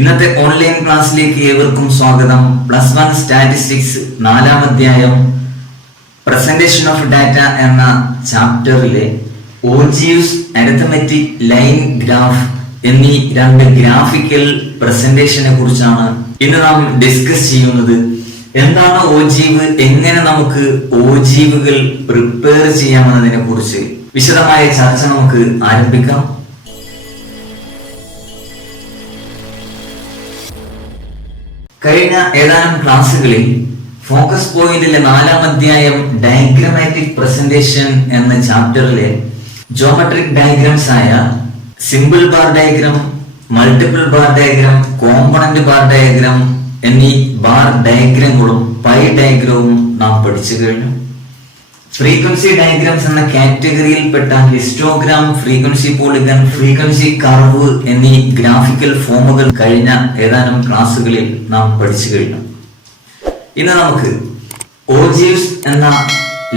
ഇന്നത്തെ ഓൺലൈൻ ക്ലാസ്സിലേക്ക് ഏവർക്കും സ്വാഗതം. പ്ലസ് 1 സ്റ്റാറ്റിസ്റ്റിക്സ് 4-ാം അധ്യായം പ്രസന്റേഷൻ ഓഫ് ഡാറ്റ എന്ന ചാപ്റ്ററിലെ ഓജീവ്സ്, അരിത്മെറ്റിക്, ലൈൻ ഗ്രാഫ് എന്നീ രണ്ട് ഗ്രാഫിക്കൽ പ്രസന്റേഷനെ കുറിച്ചാണ് ഇന്ന് നാം ഡിസ്കസ് ചെയ്യുന്നത്. എന്താണ് ഓജീവ്, എങ്ങനെ നമുക്ക് ഓജീവുകൾ പ്രിപ്പയർ ചെയ്യാമെന്നതിനെ കുറിച്ച് വിശദമായ ചർച്ച നമുക്ക് ആരംഭിക്കാം. കഴിഞ്ഞ ഏതാനും ക്ലാസ്സുകളിൽ ഫോക്കസ് പോയിന്റിലെ 4-ാം അധ്യായം ഡയഗ്രമാറ്റിക് പ്രസന്റേഷൻ എന്ന ചാപ്റ്ററിലെ ജോമെട്രിക് ഡയഗ്രാംസ് ആയ simple bar diagram, multiple bar diagram, component bar diagram എന്നീ ബാർ ഡയഗ്രാമുകളും പൈ ഡയഗ്രാമും നാം പഠിച്ചു കഴിഞ്ഞു. ഫ്രീക്വൻസി ഡയഗ്രാംസ് എന്ന കാറ്റഗറിയിൽപ്പെട്ട histogram, frequency polygon, frequency curve എന്നീ ഗ്രാഫിക്കൽ ഫോമുകൾ കഴിഞ്ഞ ഏതാനും ക്ലാസ്സുകളിൽ നാം പഠിച്ചു കഴിഞ്ഞു. ഇന്ന് നമുക്ക് ഓജീവ്സ് എന്ന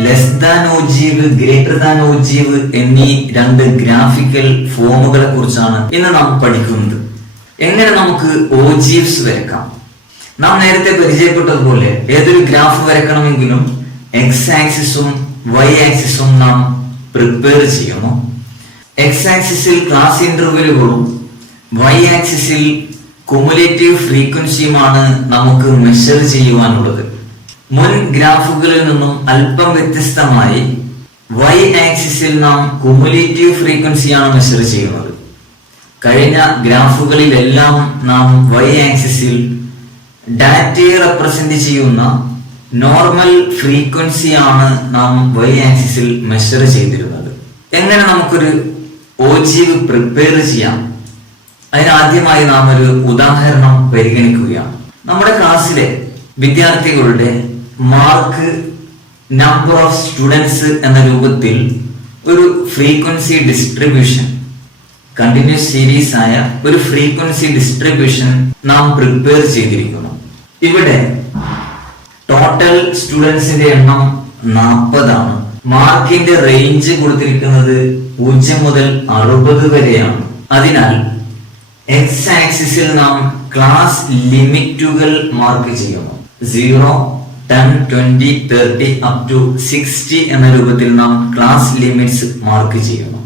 ലെസ് ദാൻ ഓജീവ്, ഗ്രേറ്റർ ദാൻ ഓജീവ് എന്നീ രണ്ട് ഗ്രാഫിക്കൽ ഫോമുകളെ കുറിച്ചാണ് ഇന്ന് നാം പഠിക്കുന്നത്. എങ്ങനെ നമുക്ക് ഓജീവ്സ് വരക്കാം? നാം നേരത്തെ പരിചയപ്പെട്ടതുപോലെ ഏതൊരു ഗ്രാഫ് വരക്കണമെങ്കിലും എക്സ് ആക്സിസും വൈ ആക്സിസും നാം പ്രിപ്പയർ ചെയ്യുന്നു. എക്സ് ആക്സിസിൽ ക്ലാസ് ഇന്റർവെലുകളും വൈ ആക്സിസിൽ കുമുലേറ്റീവ് ഫ്രീക്വൻസിയുമാണ് നമുക്ക് മെഷർ ചെയ്യുവാനുള്ളത്. മുൻ ഗ്രാഫുകളിൽ നിന്നും അല്പം വ്യത്യസ്തമായി വൈ ആക്സിസിൽ നാം കുമുലേറ്റീവ് ഫ്രീക്വൻസിയാണ് മെഷർ ചെയ്യുന്നത്. കഴിഞ്ഞ ഗ്രാഫുകളിലെല്ലാം നാം വൈ ആക്സിസിൽ ഡാറ്റയെ റെപ്രസെന്റ് ചെയ്യുന്ന നോർമൽ ഫ്രീക്വൻസിയാണ് നാം വൈ ആക്സിസിൽ മെഷർ ചെയ്തിരുന്നത്. എങ്ങനെ നമുക്കൊരു ഓജീവ് പ്രിപ്പയർ ചെയ്യാം? അതിനാദ്യമായി നാം ഒരു ഉദാഹരണം പരിഗണിക്കുകയാണ്. നമ്മുടെ ക്ലാസ്സിലെ വിദ്യാർത്ഥികളുടെ മാർക്ക് നമ്പർ ഓഫ് സ്റ്റുഡൻസ് എന്ന രൂപത്തിൽ ഒരു ഫ്രീക്വൻസി ഡിസ്ട്രിബ്യൂഷൻ, കണ്ടിന്യൂസ് സീരീസ് ആയ ഒരു ഫ്രീക്വൻസി ഡിസ്ട്രിബ്യൂഷൻ നാം പ്രിപ്പയർ ചെയ്തിരിക്കുന്നു. ഇവിടെ ടോട്ടൽ സ്റ്റുഡൻസിന്റെ എണ്ണം 40 ആണ്. മാർക്കിന്റെ റേഞ്ച് കൊടുത്തിരിക്കുന്നത് 0 മുതൽ 60 വരെയാണ്. അതിനാൽ എക്സ് ആക്സിസിൽ നാം ക്ലാസ് ലിമിറ്റുകൾ മാർക്ക് ചെയ്യുന്നു. 0, 10, 20, 30 അപ് ടു 60 എന്ന രൂപത്തിൽ നാം ക്ലാസ് ലിമിറ്റ്സ് മാർക്ക് ചെയ്യുന്നു.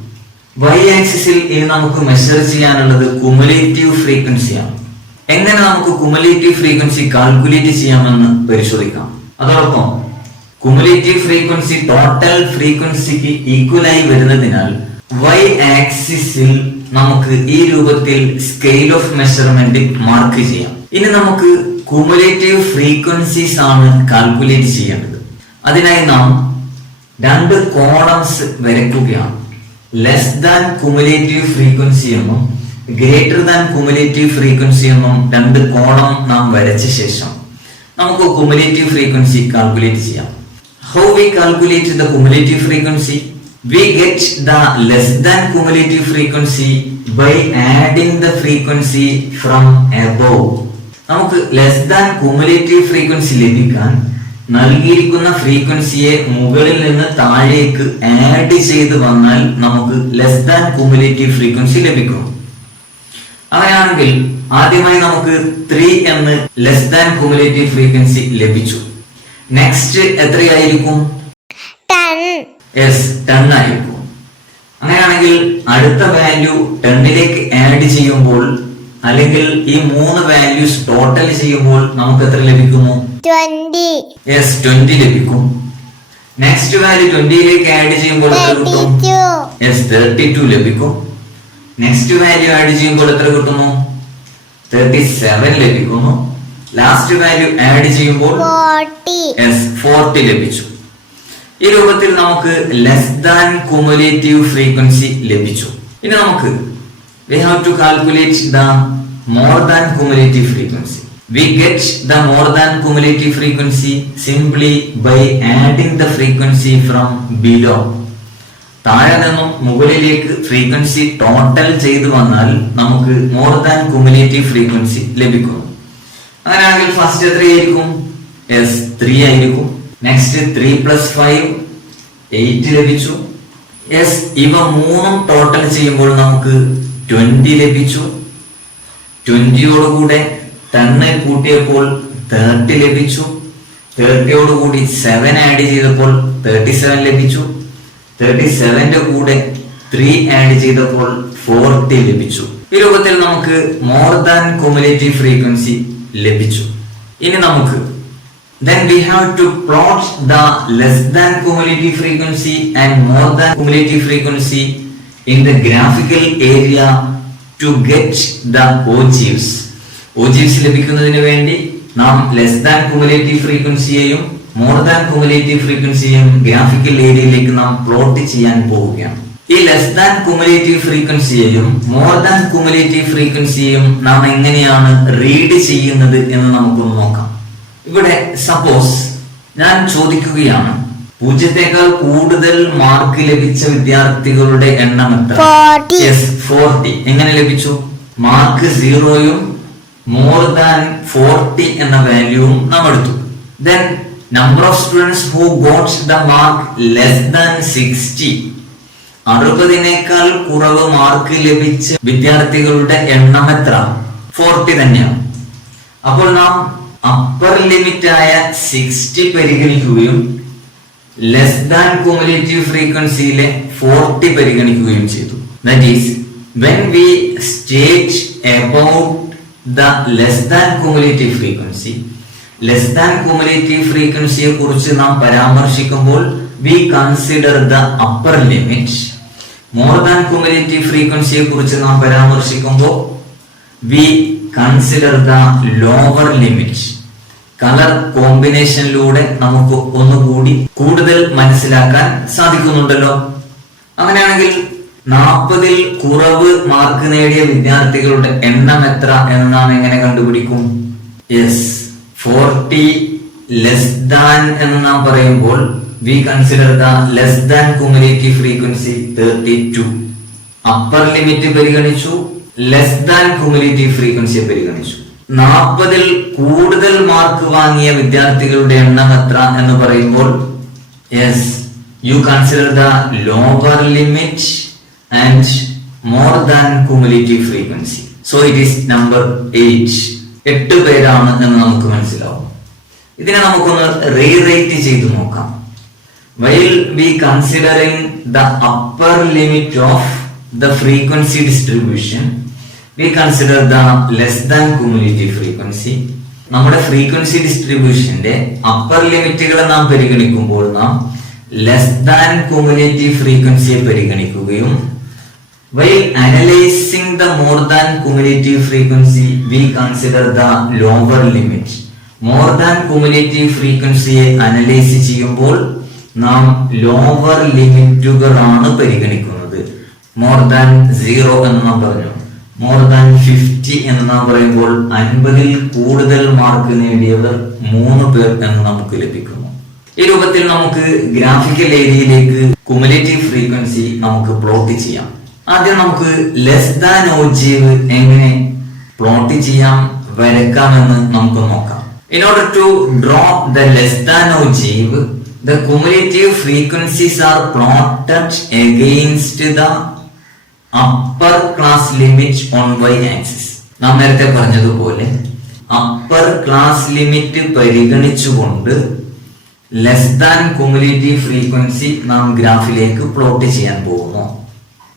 വൈ ആക്സിസിൽ ഇനി നമുക്ക് മെഷർ ചെയ്യാനുള്ളത് കുമുലേറ്റീവ് ഫ്രീക്വൻസിയാണ്. എങ്ങനെ നമുക്ക് കുമുലേറ്റീവ് ഫ്രീക്വൻസി കാൽക്കുലേറ്റ് ചെയ്യാമെന്ന് പരിശോധിക്കാം. അതോടൊപ്പം കുമുലേറ്റീവ് ഫ്രീക്വൻസി ടോട്ടൽ ഫ്രീക്വൻസിക്ക് ഈക്വലായി വരുന്നതിനാൽ വൈ ആക്സിസിൽ നമുക്ക് ഈ രൂപത്തിൽ സ്കെയിൽ ഓഫ് മെഷർമെന്റ് മാർക്ക് ചെയ്യാം. ഇനി നമുക്ക് കുമുലേറ്റീവ് ഫ്രീക്വൻസീസ് ആണ് കാൽക്കുലേറ്റ് ചെയ്യേണ്ടത്. അതിനായി നാം രണ്ട് കോളംസ് വരയ്ക്കുകയാണ്. ലെസ് ദാൻ കുമുലേറ്റീവ് ഫ്രീക്വൻസി എന്നും ഗ്രേറ്റർ ദാൻ കുമുലേറ്റീവ് ഫ്രീക്വൻസി എന്നും രണ്ട് കോളം നാം വരച്ച ശേഷം നമുക്ക് കുമുലേറ്റീവ് ഫ്രീക്വൻസി കാൽക്കുലേറ്റ് ചെയ്യാം. How we calculate the cumulative frequency? We get the less than cumulative frequency by adding the frequency from above. നമുക്ക് less than cumulative frequency ലഭിക്കാൻ നൽകിയിരിക്കുന്ന ഫ്രീക്വൻസിയെ മുകളിൽ നിന്ന് താഴേക്ക് ആഡ് ചെയ്ത് വന്നാൽ നമുക്ക് ലെസ് ദാൻ കുമുലേറ്റീവ് ഫ്രീക്വൻസി ലഭിക്കും. അങ്ങനെയാണെങ്കിൽ ആദ്യമായി നമുക്ക് 3 എന്ന് ലെസ് ദാൻ കുമുലേറ്റീവ് ഫ്രീക്വൻസി ലഭിച്ചു. നെക്സ്റ്റ് എത്രയായിരിക്കും? 10 ആയിരിക്കും. അങ്ങനെയാണെങ്കിൽ അടുത്ത വാല്യൂ 10ലേക്ക് ആഡ് ചെയ്യുമ്പോൾ, അല്ലെങ്കിൽ ഈ 3 വാല്യൂസ് ടോട്ടൽ ചെയ്യുമ്പോൾ നമുക്ക് എത്ര ലഭിക്കുന്നു? 20 ലഭിക്കും. നെക്സ്റ്റ് വാല്യൂ 20ലേക്ക് ആഡ് ചെയ്യുമ്പോൾ എത്ര കിട്ടും? 32 ലഭിക്കും. നെക്സ്റ്റ് വാല്യൂ ആഡ് ചെയ്യുമ്പോൾ എത്ര കിട്ടുന്നു? 37 ലഭിക്കുന്നു. ലാസ്റ്റ് വാല്യൂ ആഡ് ചെയ്യുമ്പോൾ 40 ലഭിച്ചു. ഈ രൂപത്തിൽ നമുക്ക് ലെസ് ദാൻ കുമുലേറ്റീവ് ഫ്രീക്വൻസി ലഭിച്ചു. ഇനി നമുക്ക് we have to calculate the more than cumulative frequency. We get the more than cumulative frequency simply by adding the frequency from below. താഴെ നിന്നും മുകളിലേക്ക് ഫ്രീക്വൻസി ടോട്ടൽ ചെയ്തു വന്നാൽ നമുക്ക് മോർ ദാൻ കുമുലേറ്റീവ് ഫ്രീക്വൻസി ലഭിക്കുന്നു. അങ്ങനെയാണെങ്കിൽ ഫസ്റ്റ് എത്രയായിരിക്കും? 3 ആയിരിക്കും. നെക്സ്റ്റ് 3 + 5 8 ലഭിച്ചു. ഇവ മൂന്നും ടോട്ടൽ ചെയ്യുമ്പോൾ നമുക്ക് 20 ലഭിച്ചു. 20യോടുകൂടെ 10 കൂട്ടിയപ്പോൾ 30 ലഭിച്ചു. 30യോടുകൂടി 7 ആഡ് ചെയ്തപ്പോൾ 37 ലഭിച്ചു. 37ന്റെ കൂടെ 3 ആഡ് ചെയ്തപ്പോൾ 40 ലഭിച്ചു. ഈ രൂപത്തിൽ നമുക്ക് മോർ ദാൻ ക്യുമുലേറ്റീവ് ഫ്രീക്വൻസി ലഭിച്ചു. ഇനി നമുക്ക് then we have to plot the less than cumulative frequency and more than cumulative frequency in the graphical area to get the ogives. ogives ലഭിക്കുന്നതിന് വേണ്ടി നാം ലെസ് ദാൻ ക്യുമുലേറ്റീവ് ഫ്രീക്വൻസിയെയും more than cumulative ഫ്രീക്വൻസിയെയും graphical ഏരിയയിലേക്ക് നാം plot ചെയ്യാൻ പോവുകയാണ്. ഈ ലെസ് ദാൻ ക്യുമുലേറ്റീവ് ഫ്രീക്വൻസിയെയും മോർ ദാൻ ക്യുമുലേറ്റീവ് ഫ്രീക്വൻസിയെയും നാം എങ്ങനെയാണ് റീഡ് ചെയ്യുന്നത് എന്ന് നമുക്കൊന്ന് നോക്കാം. ഇവിടെ സപ്പോസ് ഞാൻ ചോദിക്കുകയാണ്, 0ത്തേക്കാൾ കൂടുതൽ മാർക്ക് ലഭിച്ച വിദ്യാർത്ഥികളുടെ എണ്ണം എത്ര? 40. എങ്ങനെ ലഭിച്ചു? മാർക്ക് 0യും മോർ ദാൻ 40 എന്ന വാല്യൂവും നാം എടുത്തു. then number of students who got the mark less than 60. 60നേക്കാൾ കുറവ് മാർക്ക് ലഭിച്ച വിദ്യാർത്ഥികളുടെ എണ്ണം എത്ര? 40 തന്നെയാണ്. അപ്പോൾ നാം അപ്പർ ലിമിറ്റ് ആയ 60 പരിഗണിക്കുകയും ലെസ് ദാൻ ക്യുമുലേറ്റീവ് ഫ്രീക്വൻസിയിലെ 40 പരിഗണിക്കുകയും ചെയ്തു. That is when we state about the less than cumulative frequency, less than cumulative frequency യെ കുറിച്ച് നാം പരാമർശിക്കുമ്പോൾ we consider the upper limit. more than cumulative frequency യെ കുറിച്ച് നാം പരാമർശിക്കുമ്പോൾ we consider the lower limit. Colour കോമ്പിനേഷനിലൂടെ നമുക്ക് ഒന്നുകൂടി കൂടുതൽ മനസ്സിലാക്കാൻ സാധിക്കുന്നുണ്ടല്ലോ. അങ്ങനെയാണെങ്കിൽ 40ൽ കുറവ് മാർക്ക് നേടിയ വിദ്യാർത്ഥികളുടെ എണ്ണം എത്ര എന്ന് നാം എങ്ങനെ കണ്ടുപിടിക്കും? 40 ലെസ് ദാൻ എന്ന് നാം പറയുമ്പോൾ we consider the less than cumulative frequency 32. Upper limit പരിഗണിച്ചു, ലെസ് ദാൻ ക്യുമുലേറ്റീവ് ഫ്രീക്വൻസിയെ പരിഗണിച്ചു. 40ൽ കൂടുതൽ മാർക്ക് വാങ്ങിയ വിദ്യാർത്ഥികളുടെ എണ്ണം എത്ര എന്ന് പറയുമ്പോൾ you consider the lower limit and more than cumulative frequency. So it is number 8. 8 പേരാണ് എന്ന് നമുക്ക് മനസ്സിലാവും. ഇതിനെ നമുക്കൊന്ന് റീറൈറ്റ് ചെയ്തു നോക്കാം. while we considering the upper limit of the frequency distribution, we consider the less than cumulative frequency. നമ്മുടെ frequency ഡിസ്ട്രിബ്യൂഷന്റെ upper ലിമിറ്റുകളെ നാം പരിഗണിക്കുമ്പോൾ നാം ലെസ് ദാൻ ക്യുമുലേറ്റീവ് ഫ്രീക്വൻസിയെ പരിഗണിക്കുകയും while analyzing the more than cumulative frequency, we consider the lower limit. more than cumulative frequencyയെ analyse ചെയ്യുമ്പോൾ നാം lower ലിമിറ്റുകളാണ് പരിഗണിക്കുന്നത്. More than 0 എന്ന് നാം പറഞ്ഞു, മോർ ദാൻ 50 എന്ന് നാം പറയുമ്പോൾ 50ൽ കൂടുതൽ മാർക്ക് നേടിയവർ 3 പേർ എന്ന് നമുക്ക് ലഭിക്കുന്നു. ഈ രൂപത്തിൽ നമുക്ക് ഗ്രാഫിക്കൽ ഏരിയയിലേക്ക് ക്യുമുലേറ്റീവ് ഫ്രീക്വൻസി നമുക്ക് പ്ലോട്ട് ചെയ്യാം. ആദ്യം നമുക്ക് ലെസ് ദാൻ ഓജീവ് എങ്ങനെ പ്ലോട്ട് ചെയ്യാം, വരക്കാമെന്ന് നമുക്ക് നോക്കാം. In order to draw the less than ogive, the cumulative frequencies are plotted against the upper class limit on y-axis. നാം നേരത്തെ പറഞ്ഞതുപോലെ അപ്പർ ക്ലാസ് ലിമിറ്റ് പരിഗണിച്ചുകൊണ്ട് ലെസ് ദാൻ ക്യുമുലേറ്റീവ് ഫ്രീക്വൻസി നാം ഗ്രാഫിലേക്ക് പ്ലോട്ട് ചെയ്യാൻ പോകുന്നു.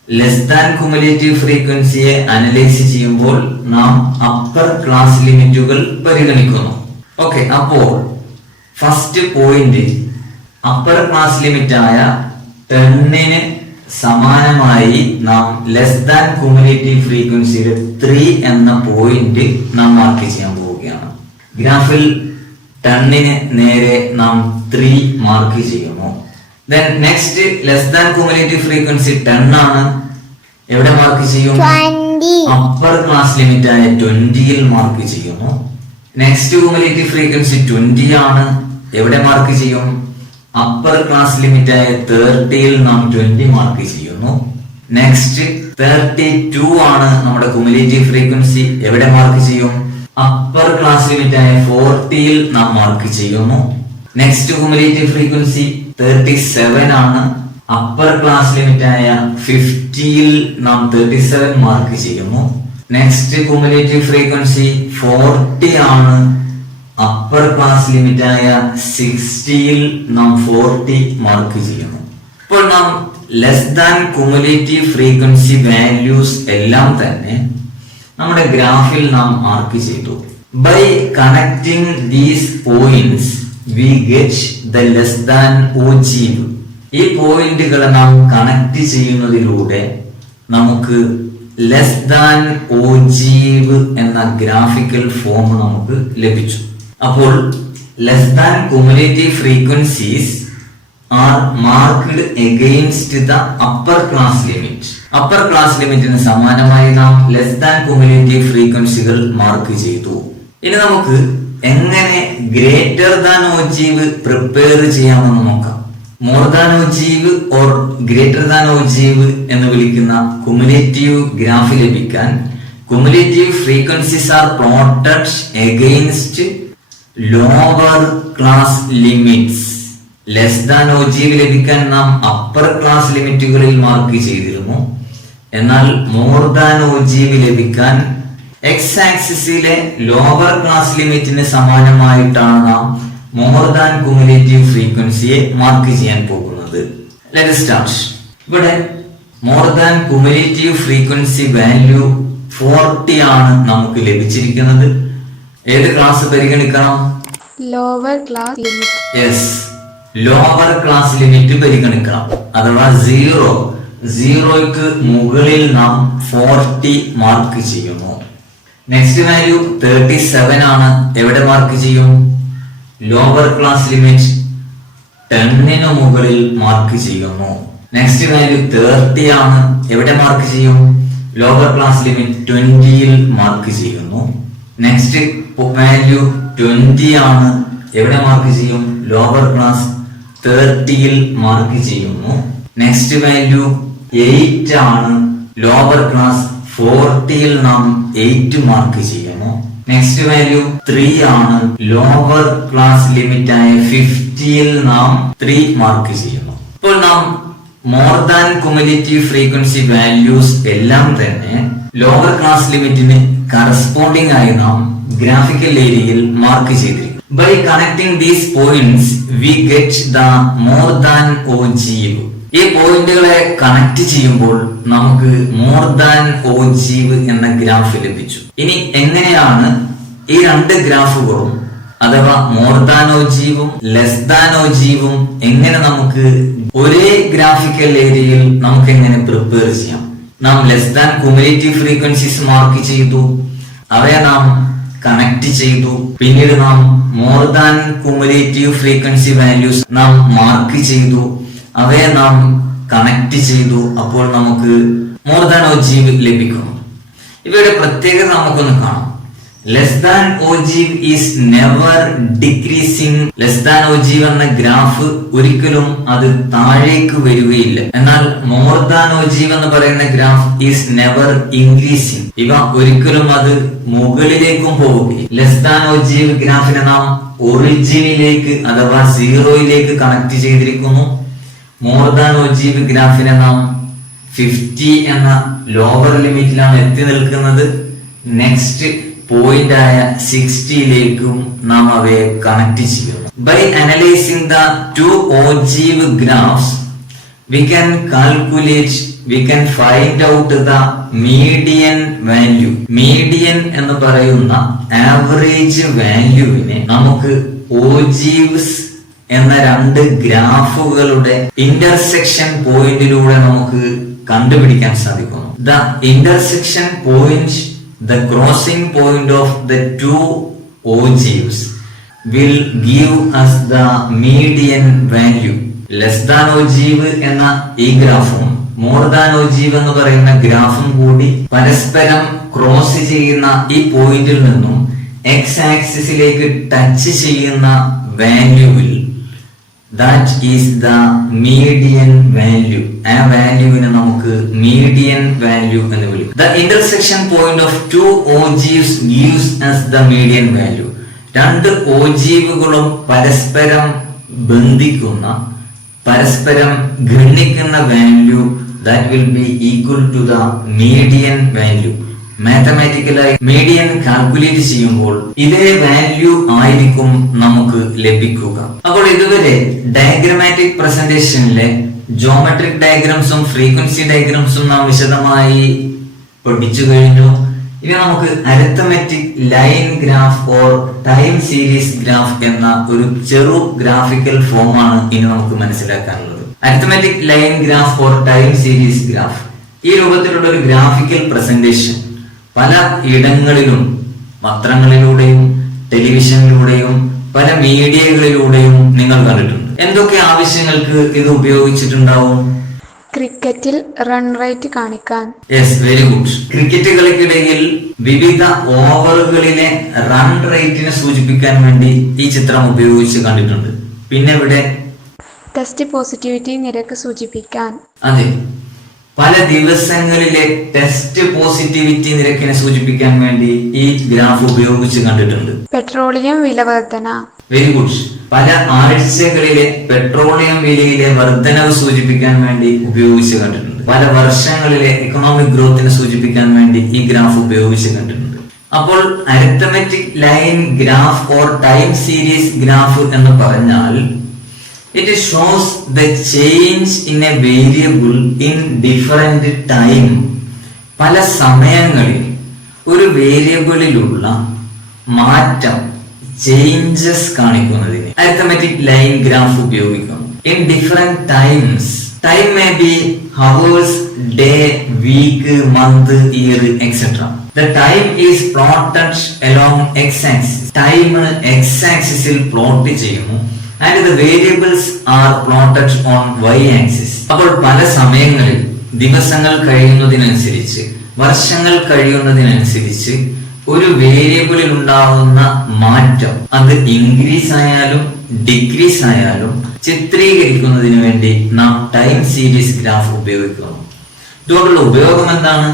ലെസ് ദാൻ ക്യുമുലേറ്റീവ് ഫ്രീക്വൻസിയെ analyse ചെയ്യുമ്പോൾ നാം അപ്പർ ക്ലാസ് ലിമിറ്റുകൾ പരിഗണിക്കുന്നു. ഓക്കെ, അപ്പോൾ first point upper class limit ആയ 10ന് സമാനമായി നാം ലെസ് ദാൻ ക്യുമുലേറ്റീവ് ഫ്രീക്വൻസിയുടെ 3 എന്ന പോയിന്റ് നാം മാർക്ക് ചെയ്യാൻ പോവുകയാണ്. ഗ്രാഫിൽ 10ന് നേരെ നാം 3 മാർക്ക് ചെയ്യുന്നു. Then next less than cumulative frequency 10 ആണ്. എവിടെ മാർക്ക് ചെയ്യും? അപ്പർ ക്ലാസ് ലിമിറ്റ് ആയ 20ൽ മാർക്ക് ചെയ്യുന്നു. നെക്സ്റ്റ് ക്യുമുലേറ്റീവ് ഫ്രീക്വൻസി 20 ആണ്. എവിടെ മാർക്ക് ചെയ്യും? അപ്പർ ക്ലാസ് ലിമിറ്റ് ആയ 30ൽ നാം 20 മാർക്ക് ചെയ്യുന്നു. നെക്സ്റ്റ് 32 ആണ് നമ്മുടെ ക്യുമുലേറ്റീവ് ഫ്രീക്വൻസി. എവിടെ മാർക്ക് ചെയ്യും? അപ്പർ ക്ലാസ് ലിമിറ്റ് ആയ 40ൽ നാം മാർക്ക് ചെയ്യുന്നു. നെക്സ്റ്റ് ക്യുമുലേറ്റീവ് ഫ്രീക്വൻസി 37 ആണ്. അപ്പർ ക്ലാസ് ലിമിറ്റ് ആയ 50ൽ നാം 37 മാർക്ക് ചെയ്യുന്നു. നെക്സ്റ്റ് കുമുലേറ്റീവ് ഫ്രീക്വൻസി 40 ആണ്. അപ്പർ ക്ലാസ് ലിമിറ്റ് ആയ 60യിൽ നാം 40 മാർക്ക് ചെയ്യുന്നു. ഇപ്പോൾ നാം less than cumulative frequency values എല്ലാം തന്നെ നമ്മുടെ ഗ്രാഫിൽ നാം മാർക്ക് ചെയ്തു. By connecting these points we get the less than ogive. ഈ പോയിന്റുകളെ നാം കണക്ട് ചെയ്യുന്നതിലൂടെ നമുക്ക് ലെസ് ദാൻ ഓജീവ് എന്ന ഗ്രാഫിക്കൽ ഫോം നമുക്ക് ലഭിച്ചു. അപ്പോൾ less than cumulative frequencies are marked against the upper class limit. Upper class ലിമിറ്റിന് സമാനമായി നാം ലെസ് ദാൻ കുമുലേറ്റീവ് ഫ്രീക്വൻസികൾ മാർക്ക് ചെയ്തു. ഇനി നമുക്ക് എങ്ങനെ ഗ്രേറ്റർ ദാൻ ഓജീവ് പ്രിപ്പയർ ചെയ്യാമെന്ന് നോക്കാം. More than ogive or greater than ogive എന്ന് വിളിക്കുന്ന കുമുലേറ്റീവ് ഗ്രാഫ് ലഭിക്കാൻ cumulative frequencies are plotted against lower class limits. Less than ogive ലഭിക്കാൻ നാം അപ്പർ ക്ലാസ് ലിമിറ്റുകളിൽ മാർക്ക് ചെയ്തിരുന്നു. എന്നാൽ മോർ ദാൻ ഓജീവ് ലഭിക്കാൻ എക്സ് ആക്സിസിലെ ലോവർ ക്ലാസ് ലിമിറ്റിന് സമാനമായിട്ടാണ് നാം മോർ ദാൻ കുമുലേറ്റീവ് ഫ്രീക്വൻസിയെ മാർക്ക് ചെയ്യാൻ പോകുന്നത്. Let start. ഇവിടെ more than cumulative frequency value 40 ആണ് നമുക്ക് ലഭിച്ചിരിക്കുന്നത്. ഏത് ക്ലാസ് പരിഗണിക്കണം? Lower class limit. Yes, lower class limit പരിഗണിക്കണം. അഥവാ 0ക്ക് മുകളിൽ നാം 40 മാർക്ക് ചെയ്യുന്നു. നെക്സ്റ്റ് വാല്യൂ 37 ആണ്. എവിടെ മാർക്ക് ചെയ്യും? ലോവർ ക്ലാസ് ലിമിറ്റ് 10ന് മുകളിൽ മാർക്ക് ചെയ്യുന്നു. നെക്സ്റ്റ് വാല്യൂ 30 ആണ്. എവിടെ മാർക്ക് ചെയ്യും? ലോവർ ക്ലാസ് ലിമിറ്റ് 20ൽ മാർക്ക് ചെയ്യുന്നു. നെക്സ്റ്റ് വാല്യൂ 20 ആണ്. എവിടെ മാർക്ക് ചെയ്യും? ലോവർ ക്ലാസ് 30ൽ മാർക്ക് ചെയ്യുന്നു. നെക്സ്റ്റ് വാല്യൂ 8 ആണ്. ലോവർ ക്ലാസ് 40ൽ നാം 8 മാർക്ക് ചെയ്യുന്നു. നെക്സ്റ്റ് വാല്യൂ 3 ആണ്. ലോവർ ക്ലാസ് ലിമിറ്റ് ആയ 50ൽ നാം 3 മാർക്ക് ചെയ്യുന്നു. ഇപ്പോൾ നാം more than cumulative frequency values എല്ലാം തന്നെ ലോവർ ക്ലാസ് ലിമിറ്റിന് കറസ്പോണ്ടിങ് ആയി നാം ഗ്രാഫിക്കൽ ഏരിയയിൽ മാർക്ക് ചെയ്തിരിക്കും. By connecting these points we get the more than ogive. ഈ പോയിന്റുകളെ കണക്ട് ചെയ്യുമ്പോൾ നമുക്ക് മോർ ദാൻ ഓജീവ് എന്ന ഗ്രാഫ് ലഭിച്ചു. ഇനി എങ്ങനെയാണ് ഈ രണ്ട് ഗ്രാഫുകളും അഥവാ മോർ ദാൻ ഓജീവും ലെസ് ദാൻ ഓജീവും എങ്ങനെ നമുക്ക് ഒരേ ഗ്രാഫിക്കൽ ഏരിയയിൽ നമുക്ക് എങ്ങനെ പ്രിപ്പയർ ചെയ്യാം? നാം less than cumulative frequencies mark ചെയ്തു, അവയെ നാം കണക്ട് ചെയ്തു. പിന്നീട് നാം more than cumulative frequency values നാം മാർക്ക് ചെയ്തു, അവയെ നാം കണക്ട് ചെയ്തു. അപ്പോൾ നമുക്ക് മോർ ദാൻ ഓജീവ് ലഭിക്കുന്നു. ഇവയുടെ പ്രത്യേകത നമുക്കൊന്ന് കാണാം. Less than ogive is never decreasing. Less than ogive എന്ന ഗ്രാഫ് ഒരിക്കലും അത് താഴേക്ക് വരികയില്ല. എന്നാൽ മോർ ദാൻ ഓജീവ് എന്ന് പറയുന്ന ഗ്രാഫ് ഈസ് നെവർ ഇൻക്രീസിംഗ്. ഇവ ഒരിക്കലും അത് മുകളിലേക്കും പോവുകയില്ല. ലെസ് ദാൻ ഓജീവ് ഗ്രാഫിനെ നാം ഒറിജിനിലേക്ക് അഥവാ 0യിലേക്ക് കണക്ട് ചെയ്തിരിക്കുന്നു. മോർ ദാൻ ഓജീവ് ഗ്രാഫിനെ നാം 50 എന്ന ലോവർ ലിമിറ്റിലാണ് എത്തി നിൽക്കുന്നത്. നെക്സ്റ്റ് പോയിന്റ് ആയ 60യിലേക്കും നാം അവയെ കണക്ട് ചെയ്യുന്നു. By analysing the two ogive graphs we can find out the median value. Median എന്ന് പറയുന്ന ആവറേജ് വാല്യൂവിനെ നമുക്ക് ഓജീവ്സ് എന്ന രണ്ട് ഗ്രാഫുകളുടെ ഇന്റർസെക്ഷൻ പോയിന്റിലൂടെ നമുക്ക് കണ്ടുപിടിക്കാൻ സാധിക്കുന്നു. The intersection point, the crossing point of the two ogives will give us the median value. Less than ogive എന്ന ഈ ഗ്രാഫും മോർ ദാൻ ഓജീവ് എന്ന് പറയുന്ന ഗ്രാഫും കൂടി പരസ്പരം ക്രോസ് ചെയ്യുന്ന ഈ പോയിന്റിൽ നിന്നും എക്സ് ആക്സിസിലേക്ക് ടച്ച് ചെയ്യുന്ന വാല്യൂവിൽ that is the median value. ആ വാല്യൂവിനെ നമുക്ക് മീഡിയൻ വാല്യൂ എന്ന് വിളിക്കും. The intersection point of two ogives gives us the median value. രണ്ട് ഓജീവുകളും പരസ്പരം ബന്ധിക്കുന്ന, പരസ്പരം ഗണിക്കുന്ന value that will be equal to the median value. മാത്തമാറ്റിക്കലായി മീഡിയൻ കാൽക്കുലേറ്റ് ചെയ്യുമ്പോൾ ഇതേ വാല്യൂ ആയിരിക്കും നമുക്ക് ലഭിക്കുക. അപ്പോൾ ഇതുവരെ ഡയഗ്രമാറ്റിക് പ്രസന്റേഷനിലെ ജോമെട്രിക് ഡയഗ്രാംസും ഫ്രീക്വൻസി ഡയഗ്രാംസും നാം വിശദമായി പഠിച്ചു കഴിഞ്ഞു. ഇനി നമുക്ക് arithmetic line graph or time series graph എന്ന ഒരു ചെറു ഗ്രാഫിക്കൽ ഫോമാണ് ഇനി നമുക്ക് മനസ്സിലാക്കാനുള്ളത്. Arithmetic line graph or time series graph ഈ രൂപത്തിലുള്ള ഒരു ഗ്രാഫിക്കൽ പ്രസന്റേഷൻ പല ഇടങ്ങളിലും പത്രങ്ങളിലൂടെയും ടെലിവിഷനിലൂടെയും പല മീഡിയകളിലൂടെയും നിങ്ങൾ കണ്ടിട്ടുണ്ട്. എന്തൊക്കെ ആവശ്യങ്ങൾക്ക് ഇത് ഉപയോഗിച്ചിട്ടുണ്ടാവും? ക്രിക്കറ്റിൽ റൺ റേറ്റ് കാണിക്കാൻ. Yes, very good. ക്രിക്കറ്റ് കളിക്കിടയിൽ വിവിധ ഓവറുകളിലെ റൺ റേറ്റിനെ സൂചിപ്പിക്കാൻ വേണ്ടി ഈ ചിത്രം ഉപയോഗിച്ച് കണ്ടിട്ടുണ്ട്. പിന്നെ ഇവിടെ ടെസ്റ്റ് പോസിറ്റിവിറ്റി നിരക്ക് സൂചിപ്പിക്കാൻ. അതെ, പല ദിവസങ്ങളിലെ ടെസ്റ്റ് പോസിറ്റിവിറ്റി നിരക്കിനെ സൂചിപ്പിക്കാൻ വേണ്ടി ഈ ഗ്രാഫ് ഉപയോഗിച്ച് കണ്ടിട്ടുണ്ട്. പെട്രോളിയം വില വർധന. Very good. പല ആഴ്ചകളിലെ പെട്രോളിയം വിലയിലെ വർധനവ് സൂചിപ്പിക്കാൻ വേണ്ടി ഉപയോഗിച്ച് കണ്ടിട്ടുണ്ട്. പല വർഷങ്ങളിലെ എക്കണോമിക് ഗ്രോത്തിനെ സൂചിപ്പിക്കാൻ വേണ്ടി ഈ ഗ്രാഫ് ഉപയോഗിച്ച് കണ്ടിട്ടുണ്ട്. അപ്പോൾ arithmetic line graph or time series graph എന്ന് പറഞ്ഞാൽ it shows the change in a variable in different time. പല സമയങ്ങളിൽ ഒരു വേരിയബിളിലുള്ള മാറ്റം ചേഞ്ചസ് കാണിക്കുന്നതിന് അരിത്തമെറ്റിക് ലൈൻ ഗ്രാഫ് ഉപയോഗിക്കുന്നു. In different times, time may be hours, day, week, month, year etcetera. The time is plotted along x-axis. ടൈം x-axisൽ plot ചെയ്യുന്നു. And the variables are plotted on y-axis. അപ്പോൾ പല സമയങ്ങളിൽ ദിവസങ്ങൾ കഴിയുന്നതിനനുസരിച്ച്, വർഷങ്ങൾ കഴിയുന്നതിനനുസരിച്ച് ഒരു വേരിയബിളിൽ ഉണ്ടാകുന്ന മാറ്റം അത് ഇൻക്രീസ് ആയാലും ഡിക്രീസ് ആയാലും ചിത്രീകരിക്കുന്നതിന് വേണ്ടി നാം ടൈം സീരീസ് ഗ്രാഫ് ഉപയോഗിക്കുന്നു. ഇതുകൊണ്ടുള്ള ഉപയോഗം എന്താണ്?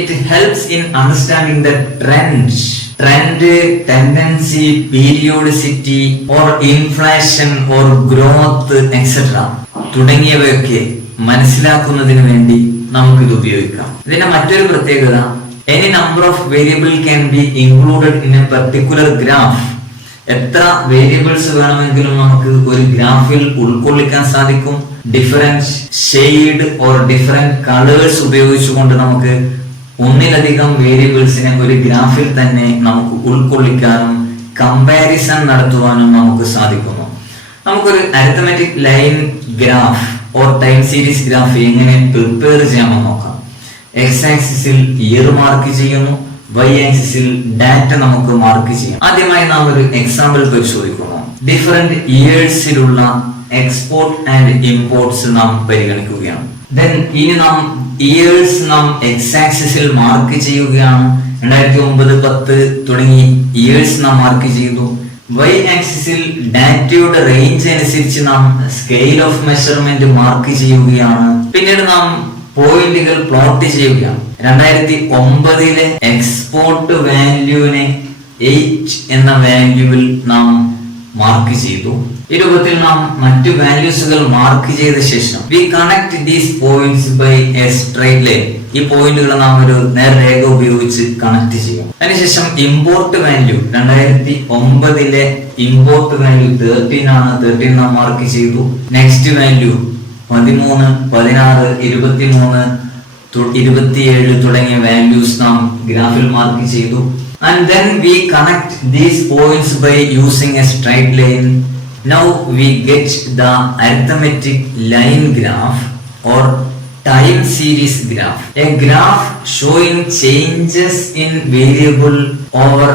It helps in understanding the trend, tendency, periodicity or inflation or growth etc. തുടങ്ങിയവയൊക്കെ മനസ്സിലാക്കുന്നതിന് വേണ്ടി നമുക്കിത് ഉപയോഗിക്കാം. ഇതിന്റെ മറ്റൊരു പ്രത്യേകത, any number of variable can be included in a particular graph. എത്ര വേരിയബിൾസ് വേണമെങ്കിലും നമുക്ക് ഒരു ഗ്രാഫിൽ ഉൾക്കൊള്ളിക്കാൻ സാധിക്കും. Different shade or different colours ഉപയോഗിച്ചുകൊണ്ട് നമുക്ക് ഒന്നിലധികം വേരിയബിൾസിനെ ഒരു ഗ്രാഫിൽ തന്നെ നമുക്ക് ഉൾക്കൊള്ളിക്കാനും കമ്പാരിസൺ നടത്തുവാനും നമുക്ക് സാധിക്കുന്നു. നമുക്കൊരു arithmetic line graph or time series graph എങ്ങനെ പ്രിപ്പയർ ചെയ്യാമെന്ന് നോക്കാം. എക്സ് ആക്സിസിൽ ഇയർ മാർക്ക് ചെയ്യുന്നു, വൈ ആക്സിസിൽ ഡാറ്റ നമുക്ക് മാർക്ക് ചെയ്യാം. ആദ്യമായി നാം ഒരു എക്സാമ്പിൾ പരിശോധിക്കുന്നു. ഡിഫറെന്റ് ഇയേഴ്സിലുള്ള എക്സ്പോർട്ട് ആൻഡ് ഇമ്പോർട്ട്സ് നാം പരിഗണിക്കുകയാണ്. ഇനി നാം ഇയേഴ്സ് നാം എക്സ് ആക്സിസിൽ മാർക്ക് ചെയ്യുകയാണ്. 2009, 10 തുടങ്ങി ഇയേഴ്സ് നാം മാർക്ക് ചെയ്തു. വൈ ആക്സിസിൽ ഡാറ്റയുടെ റേഞ്ച് അനുസരിച്ച് നാം സ്കെയിൽ ഓഫ് മെഷർമെന്റ് മാർക്ക് ചെയ്യുകയാണ്. പിന്നീട് നാം പോയിന്റുകൾ പ്ലോട്ട് ചെയ്യുകയാണ്. 2009 എക്സ്പോർട്ട് വാല്യൂവിനെ 8 എന്ന വാല്യൂവിൽ നാം മാർക്ക് ചെയ്തു. ഈ രൂപത്തിൽ നാം മറ്റു വാല്യൂസുകൾ മാർക്ക് ചെയ്ത ശേഷം we connect these points by a straight line. ഈ പോയിന്റുകൾ നാം ഒരു നേർരേഖ ഉപയോഗിച്ച് കണക്ട് ചെയ്യും. അതിനുശേഷം ഇമ്പോർട്ട് വാല്യൂ 2009 ഇമ്പോർട്ട് വാല്യൂ 13 ആണ്. 13 നാം മാർക്ക് ചെയ്തു. നെക്സ്റ്റ് വാല്യൂ 13, 16, 23, 27 തുടങ്ങിയ വാല്യൂസ് നാം ഗ്രാഫിൽ മാർക്ക് ചെയ്തു. And then we connect these points by using a straight line. Now we get the arithmetic line graph or time series graph. A graph showing changes in variable over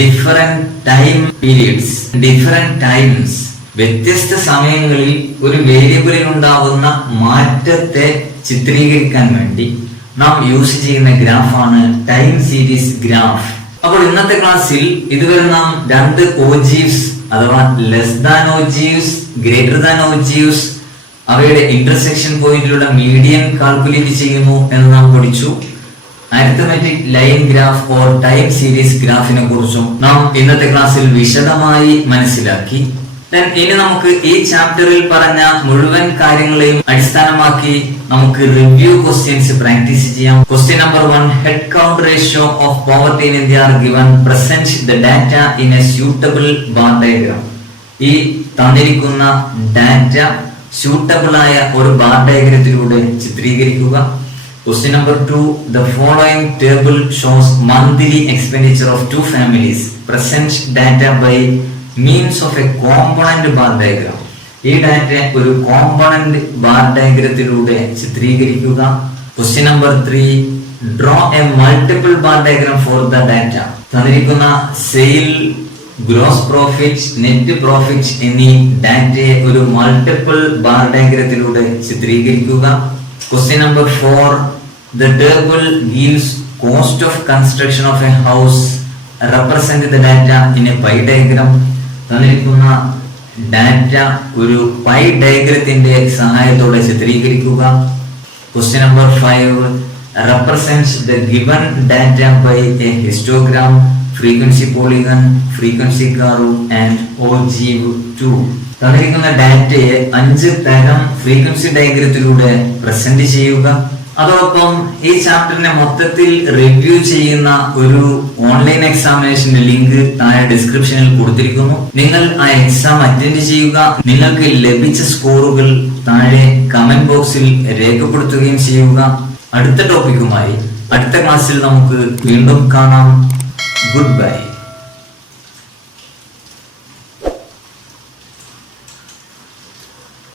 different time periods. Different times. വ്യത്യസ്ത സമയങ്ങളിൽ ഒരു വേരിയബിളിൽ ഉണ്ടാകുന്ന മാറ്റത്തെ ചിത്രീകരിക്കാൻ വേണ്ടി നാം use ചെയ്യുന്ന ഗ്രാഫാണ് ടൈം സീരീസ് ഗ്രാഫ്. അപ്പോൾ ഇന്നത്തെ ക്ലാസ്സിൽ ഇതുവരെ നാം 2 ഓജീവ്സ് അഥവാ ലെസ് ദാൻ ഓജീവ്സ്, ഗ്രേറ്റർ ദാൻ ഓജീവ്സ്, അവയുടെ ഇന്റർസെക്ഷൻ പോയിന്റിലുള്ള മീഡിയൻ കാൽക്കുലേറ്റ് ചെയ്യുന്നു എന്ന് നാം പഠിച്ചു. Arithmetic line graph or time series ഗ്രാഫിനെ കുറിച്ചും നാം ഇന്നത്തെ ക്ലാസ്സിൽ വിശദമായി മനസ്സിലാക്കി. ഇനി നമുക്ക് ഈ ചാപ്റ്ററിൽ പറഞ്ഞ മുഴുവൻ കാര്യങ്ങളെയും അടിസ്ഥാനമാക്കി നമുക്ക് റിവ്യൂ ക്വസ്റ്റ്യൻസ് പ്രാക്ടീസ് ചെയ്യാം. Question number 1, head count ratio of poverty in India are given. Present the data in A suitable bar diagram. ഈ തന്നിരിക്കുന്ന ഡാറ്റ സ്യൂട്ടബിൾ ആയ ഒരു bar ഡയഗ്രത്തിലൂടെ ചിത്രീകരിക്കുക. Question number 2, the following table shows monthly expenditure of two families. Present data by means of a component bar diagram. ഈ data ഒരു component bar ഡയഗ്രത്തിലൂടെ ചിത്രീകരിക്കുക. Question number 3, draw a multiple bar diagram for the data. തന്നിരിക്കുന്ന sale, gross profit, net profit എന്നീ ഡാറ്റയെ ഒരു multiple bar ഡയഗ്രത്തിലൂടെ ചിത്രീകരിക്കുക. Question number 4, the table gives cost of construction of a house. Represent the data in a pie diagram. തന്നിരിക്കുന്ന data ഒരു pi ഡയഗ്രത്തിന്റെ സഹായത്തോടെ ചിത്രീകരിക്കുക. Question number 5, represents the given data by a histogram, frequency polygon, frequency curve and ogive 2. തന്നിരിക്കുന്ന ഡാറ്റയെ 5 തരം frequency ഡയഗ്രത്തിലൂടെ present ചെയ്യുക. അതോടൊപ്പം ഈ ചാപ്റ്ററിനെ മൊത്തത്തിൽ റിവ്യൂ ചെയ്യുന്ന ഒരു ഓൺലൈൻ എക്സാമിനേഷന്റെ ലിങ്ക് താഴെ ഡിസ്ക്രിപ്ഷനിൽ കൊടുത്തിരിക്കുന്നു. നിങ്ങൾ ആ എക്സാം അറ്റൻഡ് ചെയ്യുക. നിങ്ങൾക്ക് ലഭിച്ച സ്കോറുകൾ താഴെ കമന്റ് ബോക്സിൽ രേഖപ്പെടുത്തുകയും ചെയ്യുക. അടുത്ത ടോപ്പിക്കുമായി അടുത്ത ക്ലാസ്സിൽ നമുക്ക് വീണ്ടും കാണാം. Good bye.